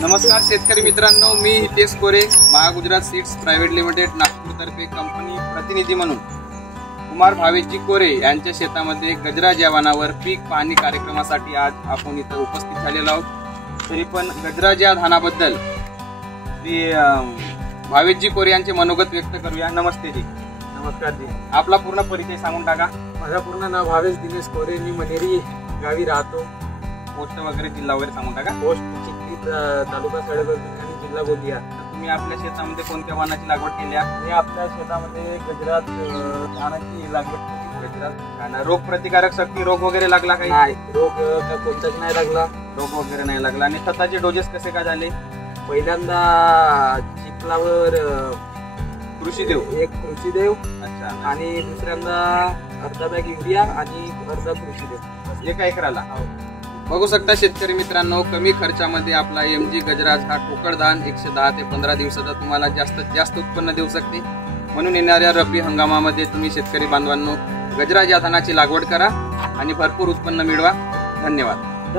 नमस्कार शेतकरी मित्रांनो, मी Hitesh Kore, Mahagujarat seeds private limited नागपूरतर्फे कंपनी प्रतिनिधी म्हणून कुमार भावेशजी कोरे यांच्या शेतामध्ये गजराज या वाणावर पीक पाहणी कार्यक्रमासाठी आज आपण इथं उपस्थित झालेलो आहोत। तरी पण गजराज या धानाबद्दल श्री भावेशजी कोरे यांचे मनोगत व्यक्त करूया। नमस्ते जी। नमस्कार जी। आपला पूर्ण परिचय सांगून टाका। माझा पूर्ण नाव भावेश दिनेश कोरे, मी मनेरी गावी राहतो। पोस्ट वगैरे जिल्हा वगैरे सांगून टाका। पोस्ट चिखली, तालुका सडगर आणि जिल्हा गोंदिया। तुम्ही आपल्या शेतामध्ये कोणत्या वाणाची लागवड केली आहे? मी आपल्या शेतामध्ये गजराज धानाची लागवड केली। गजराज रोग प्रतिकारक शक्ती, रोग वगैरे लागला काही? नाही, रोग कोणताच नाही लागला, रोग वगैरे नाही लागला। आणि खताचे डोजेस कसे काय झाले? पहिल्यांदा चिखलावर कृषीदेव, एक कृषीदेव, अच्छा, आणि दुसऱ्यांदा अर्धा बॅग युरिया आणि अर्धा कृषीदेव, 1 एकराला। बघू शकता शेतकरी मित्रांनो, कमी खर्चामध्ये आपला MG गजराज हा ठोकळ धान 110 ते 15 दिवसाचा तुम्हाला जास्तीत जास्त उत्पन्न देऊ शकते। म्हणून येणाऱ्या रब्बी हंगामामध्ये तुम्ही शेतकरी बांधवांनो गजराज या धानाची लागवड करा आणि भरपूर उत्पन्न मिळवा। धन्यवाद।